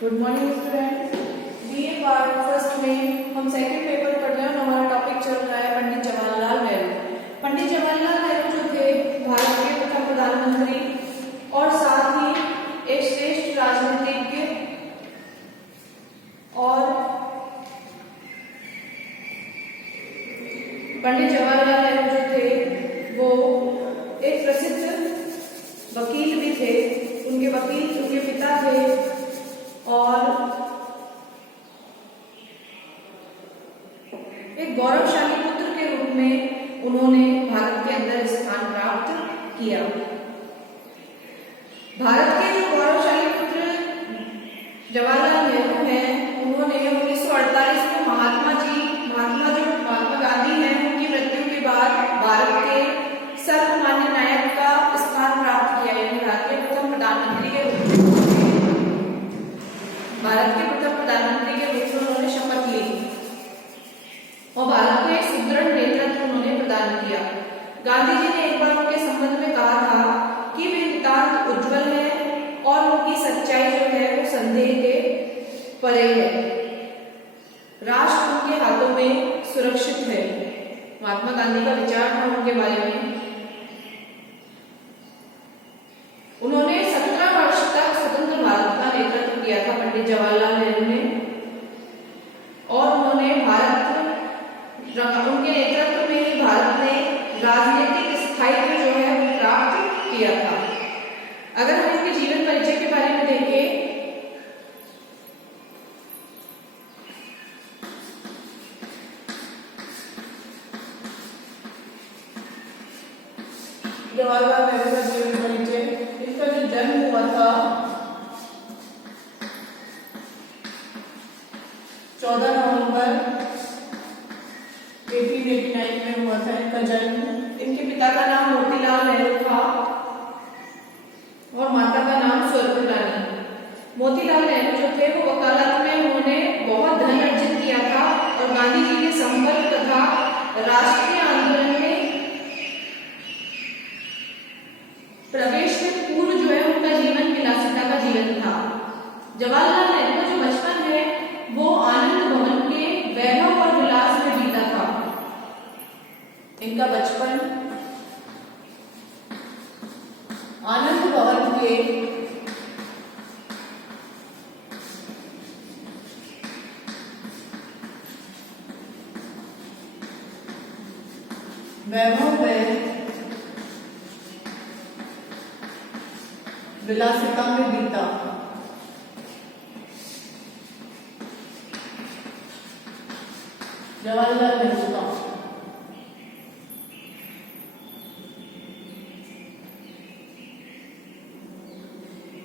Good morning student. BA part first में हम second paper पढ़ रहे हैं और हमारा टॉपिक चल रहा है पंडित जवाहरलाल नेहरू। पंडित जवाहरलाल नेहरू जो थे भारत के प्रथम प्रधानमंत्री और साथ ही एक श्रेष्ठ राजनीतिज्ञ और पंडित जवाहरलाल नेहरू जो थे वो एक प्रसिद्ध वकील भी थे। उनके पिता थे और एक गौरवशाली पुत्र के रूप में उन्होंने भारत के अंदर स्थान प्राप्त किया। भारत के जो गौरवशाली पुत्र जवाहरलाल नेहरू हैं, उन्होंने 1948 में महात्मा गांधी हैं, उनकी मृत्यु के बाद भारत के सर्वमान्य नायक का स्थान प्राप्त किया, यानी भारत के प्रथम प्रधानमंत्री के रूप में उन्होंने शपथ ली और भारत को एक सुदृढ़ नेतृत्व उन्होंने प्रदान किया। गांधी जी ने एक बार उनके संबंध में कहा था कि वे नितांत उज्जवल हैं और उनकी सच्चाई जो है वो संदेह के परे है। राष्ट्र उनके हाथों में सुरक्षित है। महात्मा गांधी का विचार था उनके बारे में। उन्होंने 17 वर्ष तक स्वतंत्र भारत का नेतृत्व किया था पंडित जवाहरलाल नेहरू ने, और उन्होंने उनके नेतृत्व में ही भारत ने राजनीतिक स्थायित्व जो है वो प्राप्त किया था। अगर हम उनके जीवन परिचय के बारे में देखें, जवाहरलाल नेहरू का जीवन परिचय, इनका जो जन्म हुआ था 14 नवंबर 1889 में हुआ था इनका जन्म। इनके पिता का नाम मोतीलाल नेहरू था और माता का नाम स्वर्गीय रानी। मोतीलाल नेहरू जो थे वो वकालत में उन्होंने बहुत धन अर्जित किया था और गांधी जी के संपर्क तथा राष्ट्रीय आंदोलन में प्रवेश के पूर्व जो है उनका जीवन विलासिता का जीवन था। जवाहरलाल नेहरू का जो बचपन है वो आनंद भवन के वैभव और विलास में बीता था। इनका बचपन आनंद भवन के वैभव में विलासिता में बीता। जवाहरलाल नेहरू का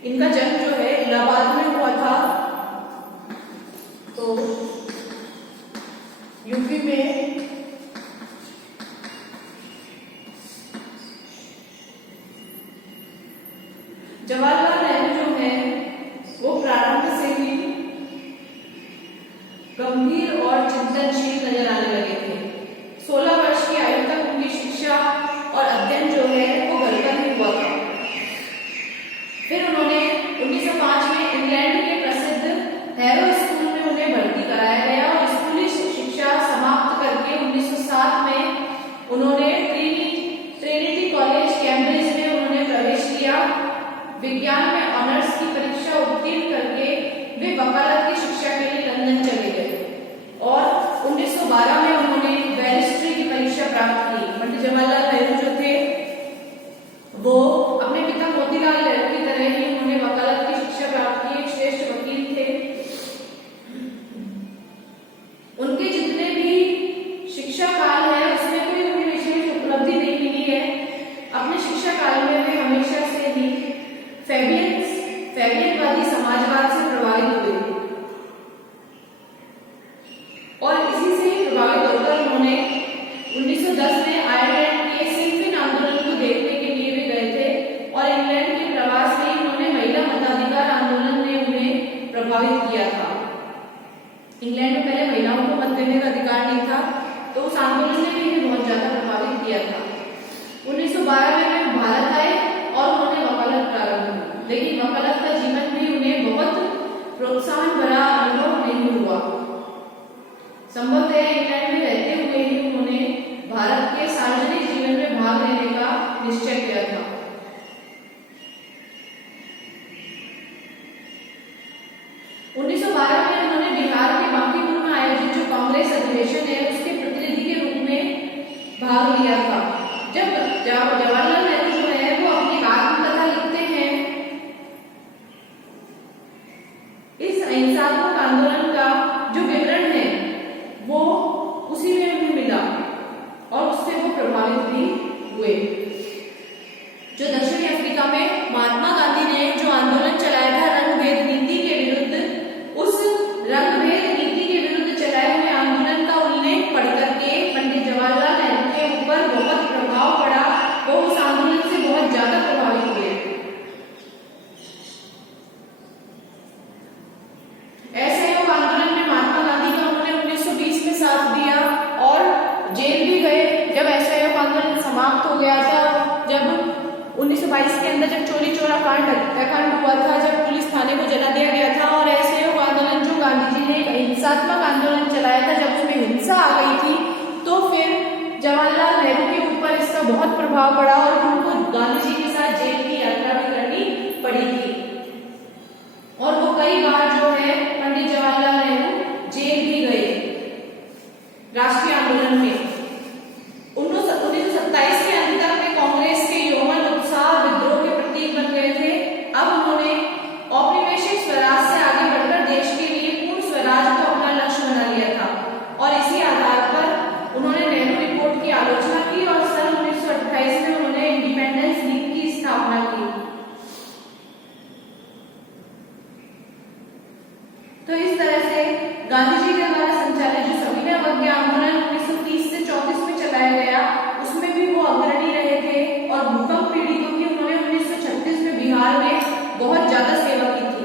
इनका जन्म जो है इलाहाबाद में हुआ था, तो यूपी में जवाहरलाल नेहरू जो है वो प्रारंभ से ही गंभीर और चिंतनशील नजर आने लगे थे। 16 वर्ष की आयु तक उनकी शिक्षा और अध्ययन जो है वो घर पर ही हुआ था। फिर उन्होंने 1905 में इंग्लैंड के प्रसिद्ध हैरो स्कूल में उन्हें भर्ती कराया गया और स्कूली शिक्षा समाप्त करके 1907 में उन्होंने ट्रिनिटी कॉलेज कैम्ब्रिज में उन्होंने प्रवेश किया। विज्ञान में ऑनर्स की परीक्षा उत्तीर्ण करके वे वकालत की शिक्षा के लिए लंदन चले गए और 1912 में उन्होंने बैरिस्ट्री की परीक्षा प्राप्त की। पंडित जवाहरलाल नेहरू जो थे वो अपने पिता मोतीलाल नेहरू की तरह ही उन्होंने वकालत की शिक्षा प्राप्त की, एक श्रेष्ठ वकील थे। उनके जितने भी शिक्षा काल है उसमें कोई उन्हें विशेष उपलब्धि नहीं मिली है। अपने शिक्षा काल में वे हमेशा से ही फैबियनवादी समाजवाद से प्रभावित हुए और इसी से प्रभावित होकर उन्होंने 1910 में आयरलैंड के सिलफिन आंदोलन को देखने के लिए भी गए थे और इंग्लैंड के प्रवास में उन्होंने महिला मताधिकार आंदोलन ने उन्हें प्रभावित किया था। इंग्लैंड में पहले महिलाओं को मत देने का अधिकार नहीं था, तो उस आंदोलन ने भी उन्हें बहुत ज्यादा प्रभावित किया था। 1912 में वे भारत आए और उन्होंने वकालत प्रारंभ की, लेकिन वकालत का जीवन भी उन्हें बहुत प्रोत्साहन कांग्रेस अधिवेशन है उसके प्रतिनिधि के रूप में भाग लिया था। जब जवाहरलाल नेहरू जो है वो अपनी आत्मकथा लिखते हैं, इस अहिंसात्मक आंदोलन का जो विवरण है वो उसी में उन्हें मिला और उससे वो प्रभावित भी हुए। जो दक्षिण अफ्रीका में महात्मा गांधी ने जो आंदोलन चलाया था रंगभेद नीति के विरुद्ध, उस रंगभेद नीति के विरुद्ध चलाए हुए आंदोलन का उल्लेख पढ़ करके पंडित जवाहरलाल नेहरू के ऊपर बहुत प्रभाव पड़ा। वो उस आंदोलन से बहुत ज्यादा प्रभावित हुए। असहयोग आंदोलन में महात्मा गांधी का उन्होंने 1920 में साथ दिया और जेल भी गए। जब असहयोग आंदोलन समाप्त हो गया था, जब 1922 के अंदर जब चोरी चोरा कांड हत्याकांड हुआ था, जब पुलिस थाने को जला दिया गया था और असहयोग आंदोलन जो गांधी जी ने एक हिंसात्मक आंदोलन चलाया था, जब उसमें हिंसा आ गई थी तो फिर जवाहरलाल नेहरू के ऊपर इसका बहुत प्रभाव पड़ा और उनको गांधी जी के साथ जेल की यात्रा भी करनी पड़ी थी और वो कई बार जो है पंडित जवाहरलाल नेहरू जेल भी गए राष्ट्रीय आंदोलन में। 1927 के अंत तक में कांग्रेस के यौवन उत्साह विद्रोह के प्रतीक बन गए थे। अब उन्होंने औपनिवेशिक स्वराज से आगे बढ़कर देश के लिए पूर्ण स्वराज को अपना लक्ष्य बना लिया था और इसी आधार पर उन्होंने नेहरू रिपोर्ट की आलोचना की और सन 1928 में उन्होंने इंडिपेंडेंस लीग की स्थापना की। तो इस तरह से गांधी जी के द्वारा संचालित जो सविनय अवज्ञा आंदोलन 1930 से 34 में चलाया गया, उसमें भी वो अग्रणी रहे थे और भूकंप पीड़ितों की उन्होंने 1936 में बिहार में बहुत ज्यादा सेवा की थी।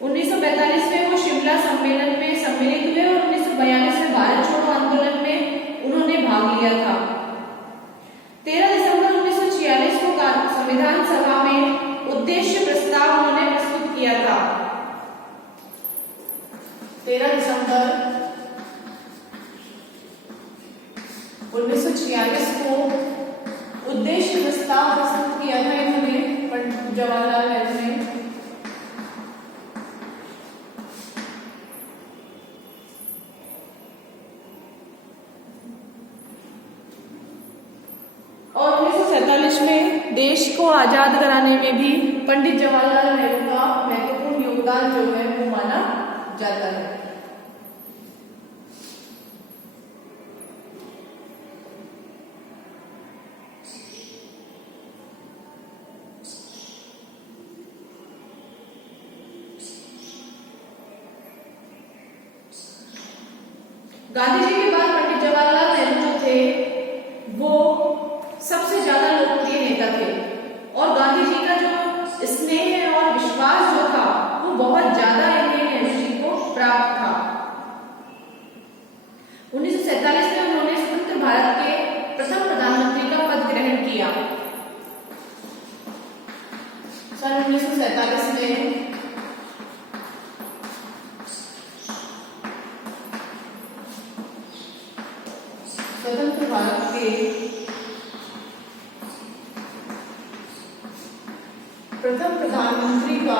1942 में वो शिमला सम्मेलन में सम्मिलित हुए और 1942 में भारत छोड़ो आंदोलन में उन्होंने भाग लिया था। 13 दिसंबर 1946 को संविधान सभा में उद्देश्य प्रस्ताव उन्होंने प्रस्तुत किया था। 13 दिसंबर 1946 को उद्देश्य प्रस्ताव प्रस्तुत किया था इन्होंने पंडित जवाहरलाल नेहरू ने। और 1947 में देश को आजाद कराने में भी पंडित जवाहरलाल नेहरू का महत्वपूर्ण योगदान जो है वो माना जाता है। गांधी जी के बाद पंडित जवाहरलाल नेहरू जो थे वो सबसे ज्यादा लोकप्रिय नेता थे और गांधी जी का जो स्नेह और विश्वास जो था वो बहुत ज्यादा इन्हें नेहरू जी को प्राप्त था। 1947 में उन्होंने स्वतंत्र भारत के प्रथम प्रधानमंत्री का पद ग्रहण किया। सन 1947 में स्वतंत्र भारत के प्रथम प्रधानमंत्री का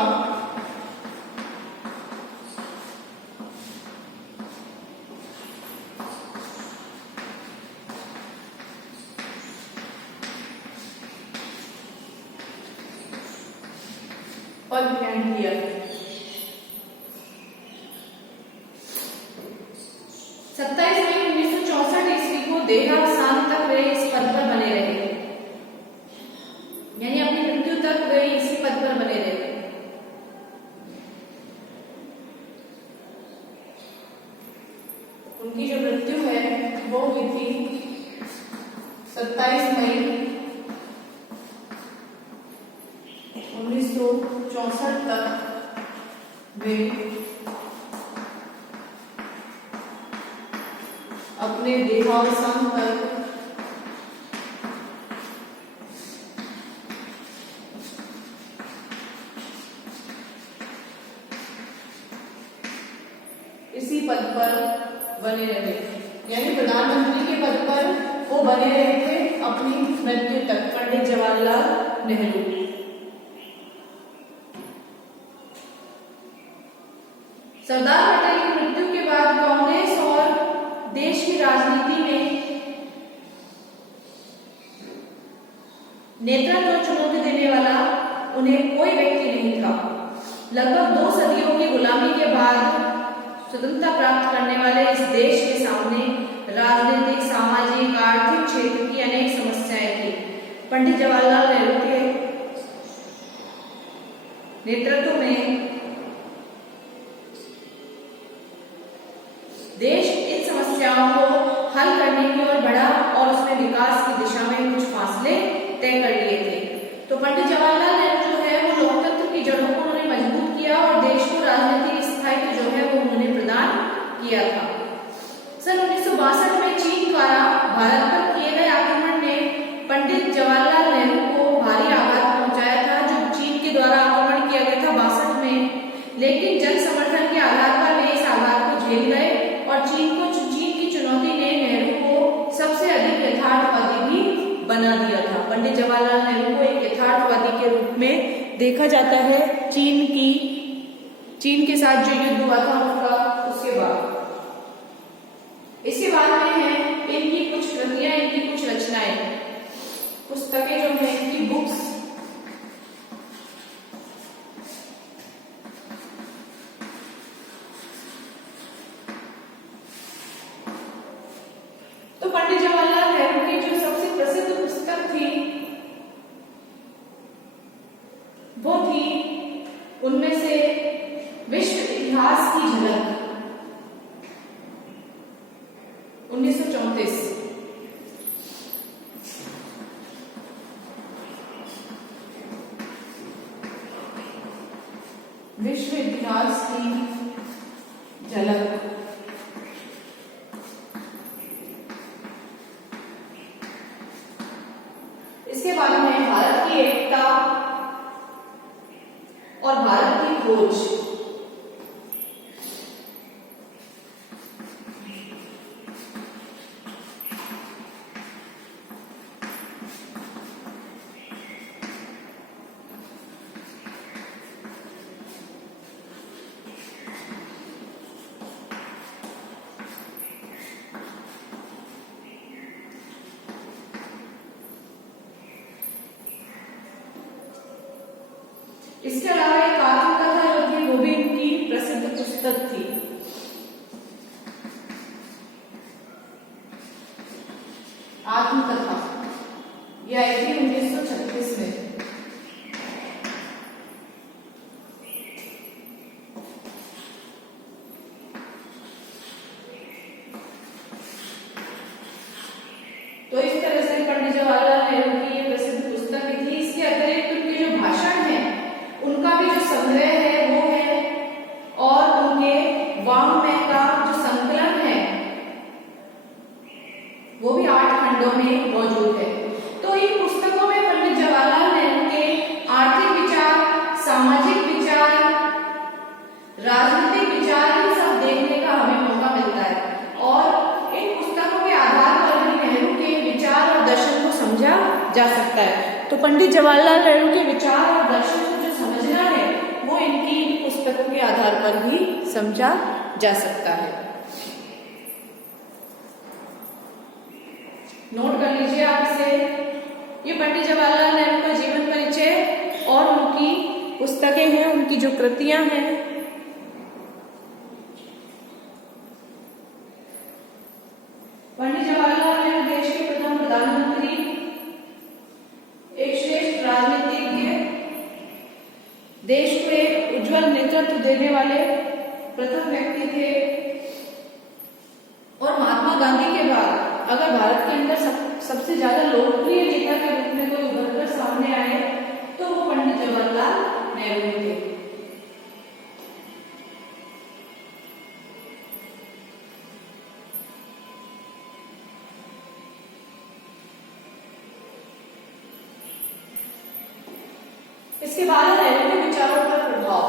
पद ग्रहण किया। 27 मई 1964 ईस्वी को देहावसान तक वे इस पद पर बने रहे, यानी अपनी मृत्यु तक वे इसी पद पर बने रहे। उनकी जो मृत्यु है वो हुई थी 27 मई 1964 तक वे अपने देहावसान तक इसी पद पर बने रहे, यानी प्रधानमंत्री के पद पर वो बने रहे थे अपनी मृत्यु तक, पंडित जवाहरलाल नेहरू। सरदार पटेल की मृत्यु नेतृत्व और चुनौती देने वाला उन्हें कोई व्यक्ति नहीं था। लगभग 2 सदियों की गुलामी के बाद स्वतंत्रता प्राप्त करने वाले इस देश के सामने राजनीतिक, सामाजिक, आर्थिक क्षेत्र की अनेक समस्याएं थी। पंडित जवाहरलाल नेहरू के नेतृत्व में देश इन समस्याओं को हल करने की ओर बढ़ा और उसमें विकास की दिशा में कुछ फासले तय कर लिए थे। तो पंडित जवाहरलाल नेहरू जो है वो लोकतंत्र की जड़ों को उन्होंने मजबूत किया और देश को राजनीतिक स्थायित्व जो है वो उन्होंने प्रदान किया था। सन 1962 में चीन द्वारा भारत पर किए गए आक्रमण ने पंडित जवाहरलाल नेहरू को भारी आघात पहुंचाया था, जो चीन के द्वारा आक्रमण किया गया था 62 में। लेकिन जन समर्थन के आधार पर वे इस आघात को झेल गए और चीन की चुनौती ने नेहरू को सबसे अधिक यथार्थवादी भी बना दिया था। पंडित जवाहरलाल नेहरू को एक यथार्थवादी के रूप में देखा जाता है चीन के साथ जो युद्ध हुआ था उसके बाद। इसके बाद में है इनकी कुछ कृतियां, इनकी कुछ रचनाएं, पुस्तकें जो है इनकी बुक्स। तो पंडित जवाहरलाल नेहरू की जो सबसे प्रसिद्ध पुस्तक थी वो थी उनमें से विश्व इतिहास की झलक 1934। विश्व इतिहास की झलक। इसके बारे में भारत की एकता और भारत की खोज। इसके अलावा एक आत्मकथा जो थी वो भी इनकी प्रसिद्ध पुस्तक थी। आत्मकथा यह आई थी 1936 में। तो इस तरह से पंडित जवाहरलाल नेहरू की ये प्रसिद्ध पुस्तक थी। इसके अतिरिक्त उनके जो भाषण है उनका भी जो संग्रह है वो है, और उनके वाङ्मय का जो संकलन है वो भी 8 खंडों में मौजूद है। तो इन पुस्तकों में पंडित जवाहरलाल नेहरू के आर्थिक विचार, सामाजिक विचार, राजनीतिक विचार, इन सब देखने का हमें मौका मिलता है और इन पुस्तकों के आधार पर भी नेहरू के विचार और दर्शन को समझा जा सकता है। तो पंडित जवाहरलाल नेहरू के विचार और दर्शन को जो समझना है वो इनकी पुस्तकों के आधार पर भी समझा जा सकता है। नोट कर लीजिए आप इसे। ये पंडित जवाहरलाल नेहरू का जीवन परिचय और उनकी पुस्तकें हैं, उनकी जो कृतियां हैं। पंडित जवाहरलाल नेहरू देश के प्रथम प्रधानमंत्री, एक श्रेष्ठ राजनीतिज्ञ, देश को एक उज्जवल नेतृत्व देने वाले प्रथम व्यक्ति थे और महात्मा गांधी के बाद अगर भारत के अंदर सबसे ज्यादा लोकप्रिय नेता के रूप में कोई उभरकर सामने आए तो वो पंडित जवाहरलाल नेहरू थे। इसके बाद नेहरू के विचारों पर प्रभाव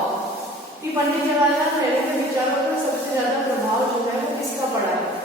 कि पंडित जवाहरलाल नेहरू के विचारों पर सबसे ज्यादा प्रभाव जो है वो किसका पड़ा है।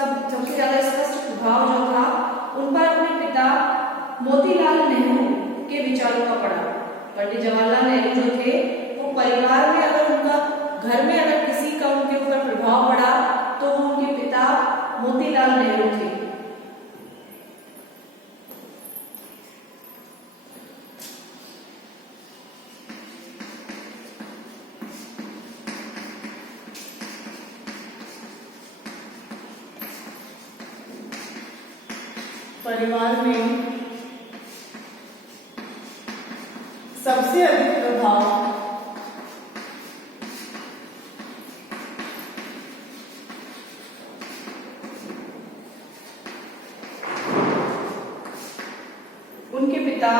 सबसे ज्यादा स्पष्ट प्रभाव जो था उन पर अपने पिता मोतीलाल नेहरू के विचारों का पड़ा। पंडित जवाहरलाल नेहरू जो थे वो परिवार में अगर उनका घर में अगर किसी का उनके ऊपर प्रभाव पड़ा तो वो उनके पिता मोतीलाल नेहरू थे। परिवार में सबसे अधिक प्रभाव उनके पिता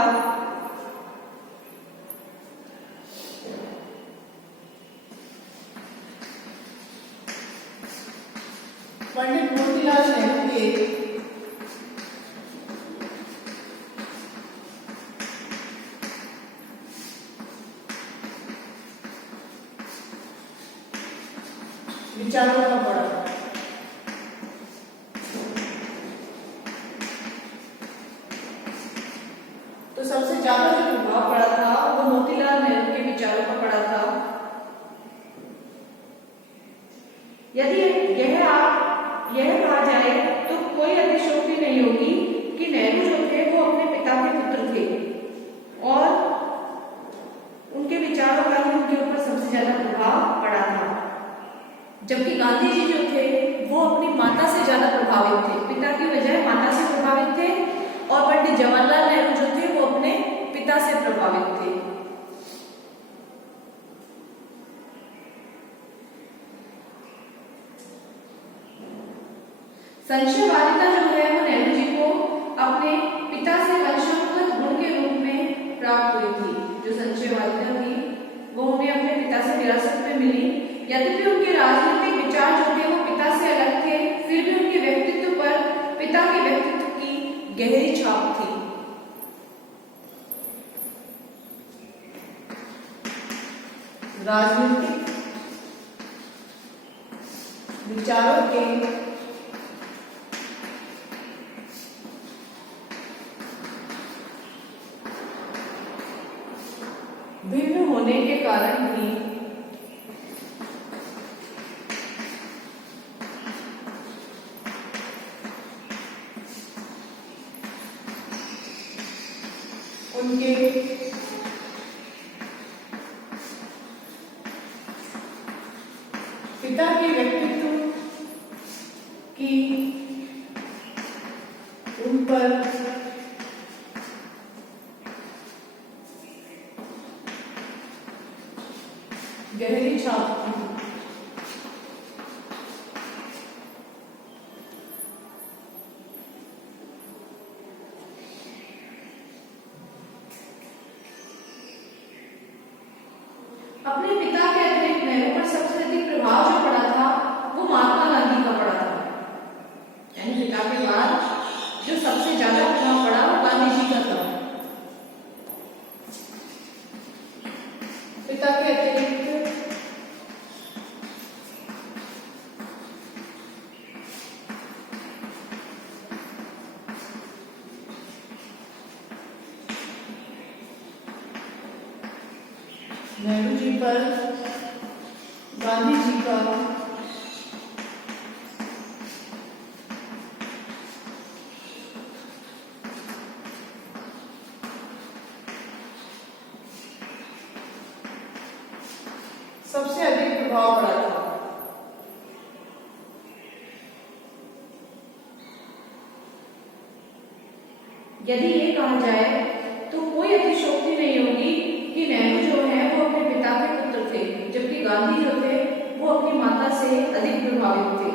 पंडित मोतीलाल नेहरू के विचारों का पड़ा। तो सबसे ज्यादा जो प्रभाव पड़ा था वो मोतीलाल नेहरू के विचारों का पड़ा था। यदि यह कहा जाए तो कोई अतिशयोक्ति नहीं होगी कि नेहरू जो थे वो अपने पिता के पुत्र थे और उनके विचारों का ही उनके ऊपर सबसे ज्यादा प्रभाव पड़ा था, जबकि गांधी जी जो थे वो अपनी माता से ज्यादा प्रभावित थे, पिता की बजाय माता से प्रभावित थे, और पंडित जवाहरलाल नेहरू जो थे वो अपने पिता से प्रभावित थे। संशयवादिता जो है वो नेहरू जी को अपने पिता से वंशोन्मुख गुण के रूप में प्राप्त हुई थी। जो संशयवादिता थी वो उन्हें अपने पिता से विरासत में मिली। यद्यपि उनके राजनीतिक विचार जो थे वो पिता से अलग थे, फिर भी उनके व्यक्तित्व पर पिता के व्यक्तित्व की गहरी छाप थी। राजनीतिक विचारों के भिन्न होने के कारण भी उनके पिता के व्यक्तित्व की उन पर गहरी छाप थी। अपने पिता के अतिरिक्त नेहरू पर सबसे अधिक प्रभाव जो पड़ा था वो महात्मा गांधी का पड़ा था। यानी पिता के बाद जो सबसे ज्यादा प्रभाव पड़ा वो गांधी जी का था। पिता के अतिरिक्त नेहरू जी पर गांधी जी का सबसे अधिक प्रभाव पड़ा था। यदि ये कहा जाए तो कोई अतिशयोक्ति नहीं होगी कि नेहरू जो है वो अपने पिता के पुत्र थे, जबकि गांधी जो थे वो अपनी माता से अधिक प्रभावित थे।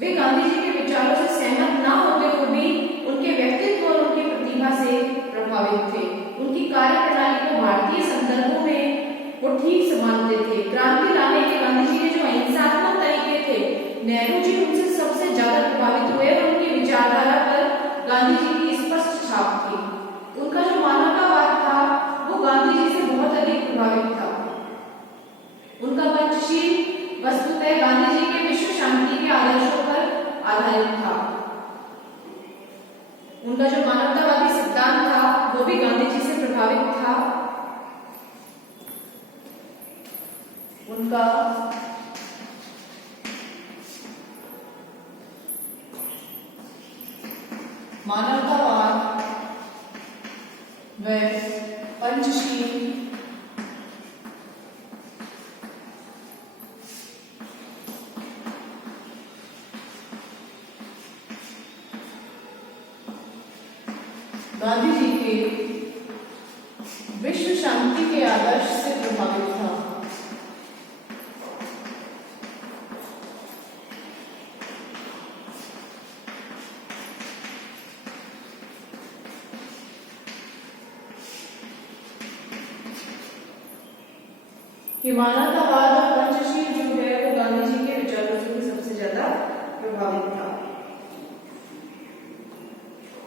वे गांधी जी के विचारों से सहमत ना होते हुए भी उनके व्यक्तित्व और उनकी प्रतिभा से प्रभावित थे। उनकी कार्य प्रणाली को भारतीय संदर्भों में वो ठीक से मानते थे। क्रांति लाने के गांधी जी के जो अहिंसात्मक तरीके थे, नेहरू जी उनसे सबसे ज्यादा प्रभावित हुए और उनकी विचारधारा पर गांधी जी की स्पष्ट छाप थी। उनका जो मानवतावाद था वो गांधी जी से बहुत आधारित था। उनका जो मानवतावादी सिद्धांत था वो भी गांधी जी से प्रभावित था। उनका मानवतावाद व पंचशील गांधी जी के विश्व शांति के आदर्श से प्रभावित था। कि मानवतावाद और पंचशील जो है वो गांधी जी के विचारों से भी सबसे ज्यादा प्रभावित था।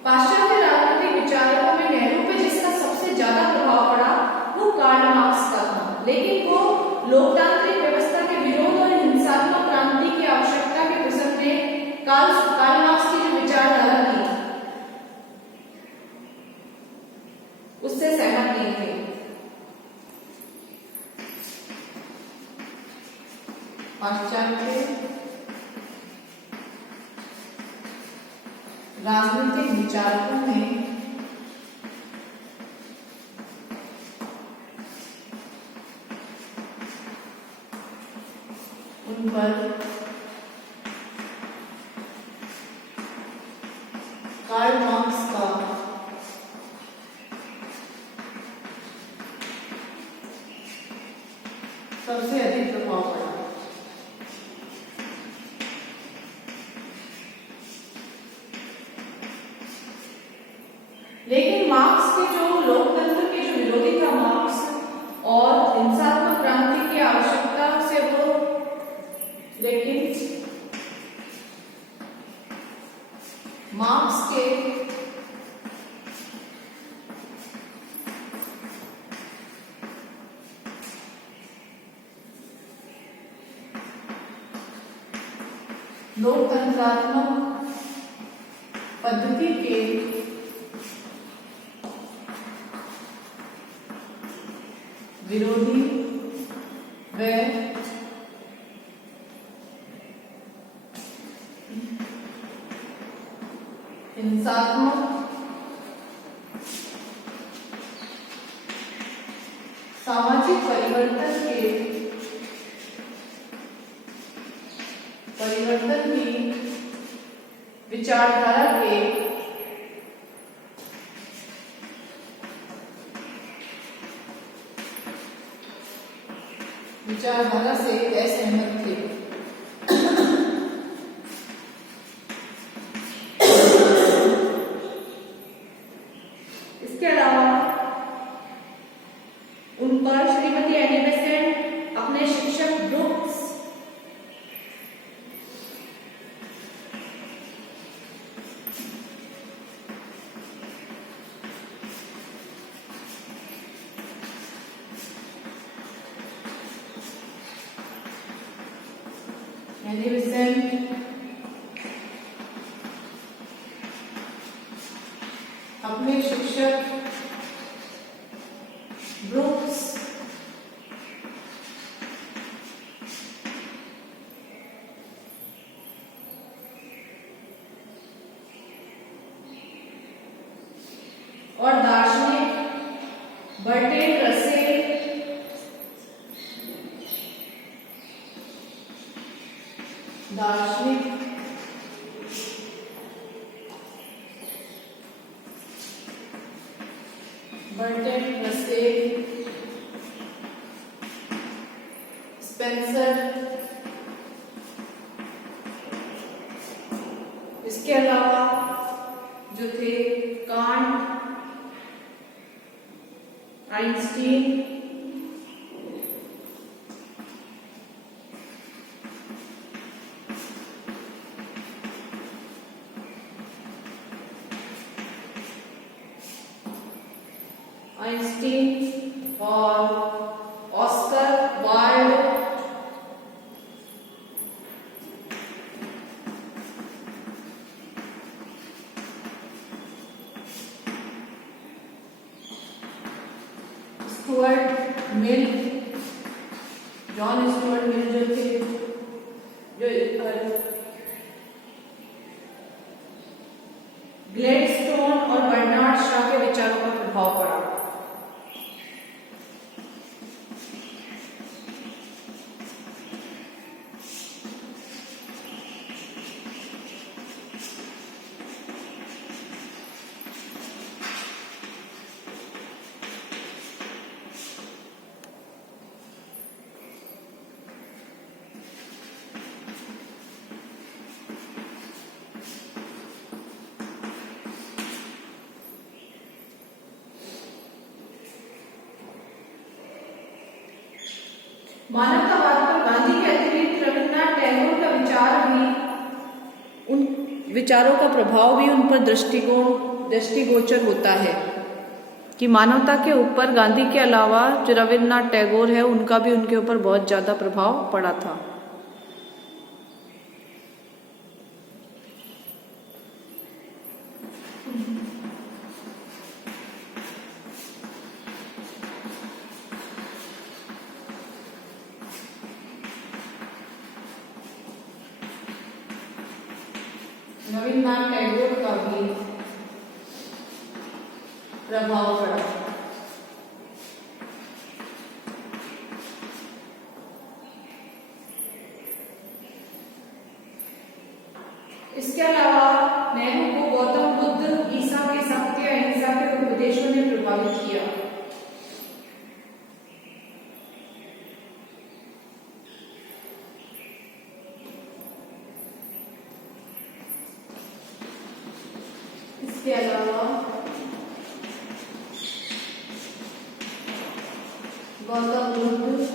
पाश्चात्य राजनीतिक विचारों में नेहरू पे जिसका सबसे ज्यादा प्रभाव पड़ा वो कार्ल मार्क्स का था, लेकिन वो लोकतांत्रिक व्यवस्था के विरोध और हिंसात्मक क्रांति की आवश्यकता के प्रसंग में कार्ल मार्क्स की जो विचारधारा थी उससे सहमत नहीं थे। पाश्चात्य राजनीतिक विचारकों ने उन पर कार्ल मार्क्स का सबसे अधिक प्रभाव पड़ा। लेकिन मार्क्स के जो लोकतंत्र के जो विरोधी था मार्क्स और हिंसात्मक क्रांति की आवश्यकता से वो, लेकिन मार्क्स के लोकतंत्रात्मक पद्धति के विरोधी व हिंसात्मक सामाजिक परिवर्तन की विचारधारा के विचारधारा से असहमत थे। इसके अलावा उन पर श्रीमती एनी बेसेंट अपने शिक्षक ब्रूक्स एनी बेसेंट अपने शिक्षक ब्रूक्स और दार्शनिक बर्टोल्ड रसेल स्पेंसर, इसके अलावा जो थे कांट, आइंस्टीन, और ऑस्कर वाइल्ड मिल, जॉन स्टुअर्ट मिल जो थे, जो ग्लेडस्टोन और बर्नार्ड शॉ के विचारों का प्रभाव पड़ा। मानवतावाद पर गांधी के अतिरिक्त रविन्द्रनाथ टैगोर का विचार भी, उन विचारों का प्रभाव भी उन पर दृष्टिगोचर होता है कि मानवता के ऊपर गांधी के अलावा जो रविन्द्रनाथ टैगोर है उनका भी उनके ऊपर बहुत ज्यादा प्रभाव पड़ा था। रविन्द्रनाथ टैगोर का भी प्रभाव पड़ा। इसके अलावा नेहरू को गौतम बुद्ध, ईसा के सत्य अहिंसा के उपदेशों ने प्रभावित किया। इसके अलावा गौतम बुद्ध,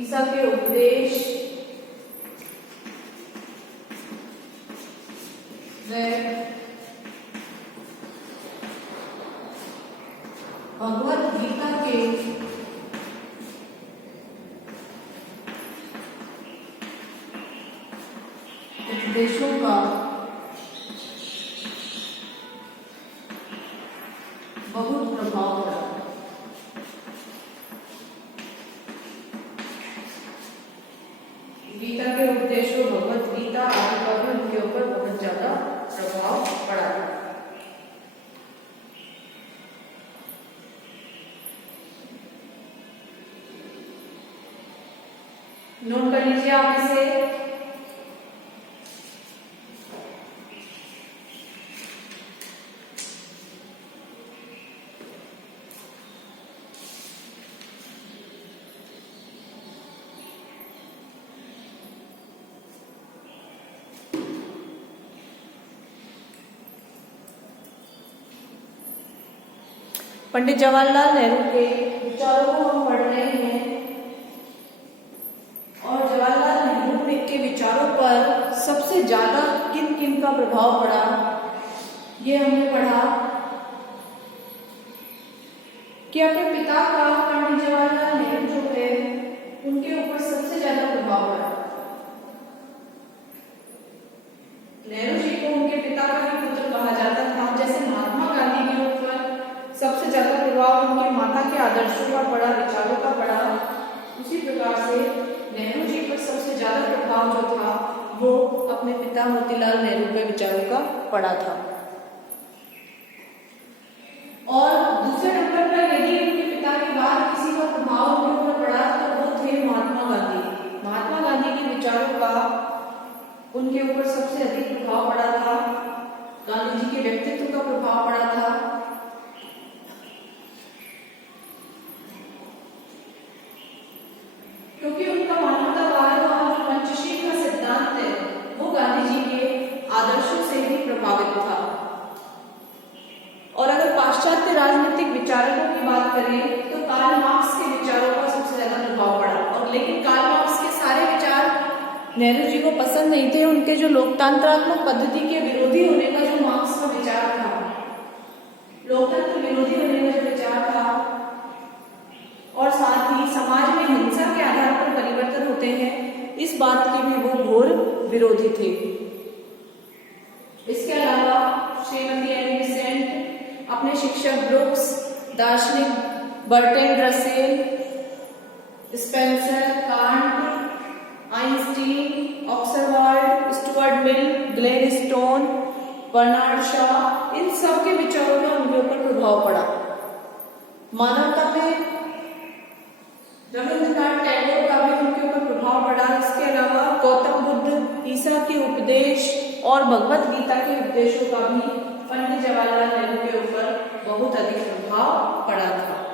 ईसा के उपदेश व भगवत गीता के उपदेशों का बहुत प्रभाव पड़ा। गीता के उपदेशों, भगवत गीता आदि का भी उनके ऊपर बहुत ज्यादा प्रभाव पड़ा। नोट कर लीजिए आप इसे। पंडित जवाहरलाल नेहरू के विचारों को हम पढ़ रहे हैं और जवाहरलाल नेहरू के विचारों पर सबसे ज्यादा किन किन का प्रभाव पड़ा ये हमने पढ़ा कि अपने पिता का, पंडित जवाहरलाल नेहरू जो है उनके ऊपर सबसे ज्यादा प्रभाव पड़ा। नेहरू जी को उनके पिता का भी पुत्र कहा जाता था। जैसे महात्मा गांधी के ऊपर सबसे ज्यादा प्रभाव उनके माता के आदर्शों का पड़ा, विचारों का पड़ा, उसी प्रकार से नेहरू जी पर सबसे ज्यादा प्रभाव जो था वो अपने पिता मोतीलाल नेहरू के विचारों का पड़ा था। और दूसरे नंबर पर यदि उनके पिता के बाद किसी का प्रभाव उनके ऊपर पड़ा तो वो थे महात्मा गांधी। महात्मा गांधी के विचारों का उनके ऊपर सबसे अधिक प्रभाव पड़ा था। गांधी जी के व्यक्तित्व का प्रभाव पड़ा था। क्योंकि उनका मानवतावाद और जो पंचशील का सिद्धांत है वो गांधी जी के आदर्शों से ही प्रभावित था। और अगर पाश्चात्य राजनीतिक विचारकों की बात करें तो कार्ल मार्क्स के विचारों का सबसे ज्यादा प्रभाव पड़ा। और लेकिन कार्ल मार्क्स के सारे विचार नेहरू जी को पसंद नहीं थे। उनके जो लोकतंत्रात्मक पद्धति के विरोधी होने का जो मार्क्स का विचार था, लोकतंत्र विरोधी होने का जो विचार था, और साथ ही समाज में हिंसा के आधार पर परिवर्तन होते हैं, इस बात के भी वो घोर विरोधी थे। इसके अलावा अपने शिक्षक ब्रुक्स, दार्शनिक Bertrand Russell, Spencer, Kant, Einstein, Oxford, Stuart Mill, Gladstone, Bernard Shaw, इन सब के विचारों का उनके ऊपर प्रभाव पड़ा। मानवता में रविंद्रनाथ टैगोर का भी उनके ऊपर प्रभाव पड़ा। इसके अलावा गौतम बुद्ध, ईसा के उपदेश और भगवत गीता के उपदेशों का भी पंडित जवाहरलाल नेहरू के ऊपर बहुत अधिक प्रभाव पड़ा था।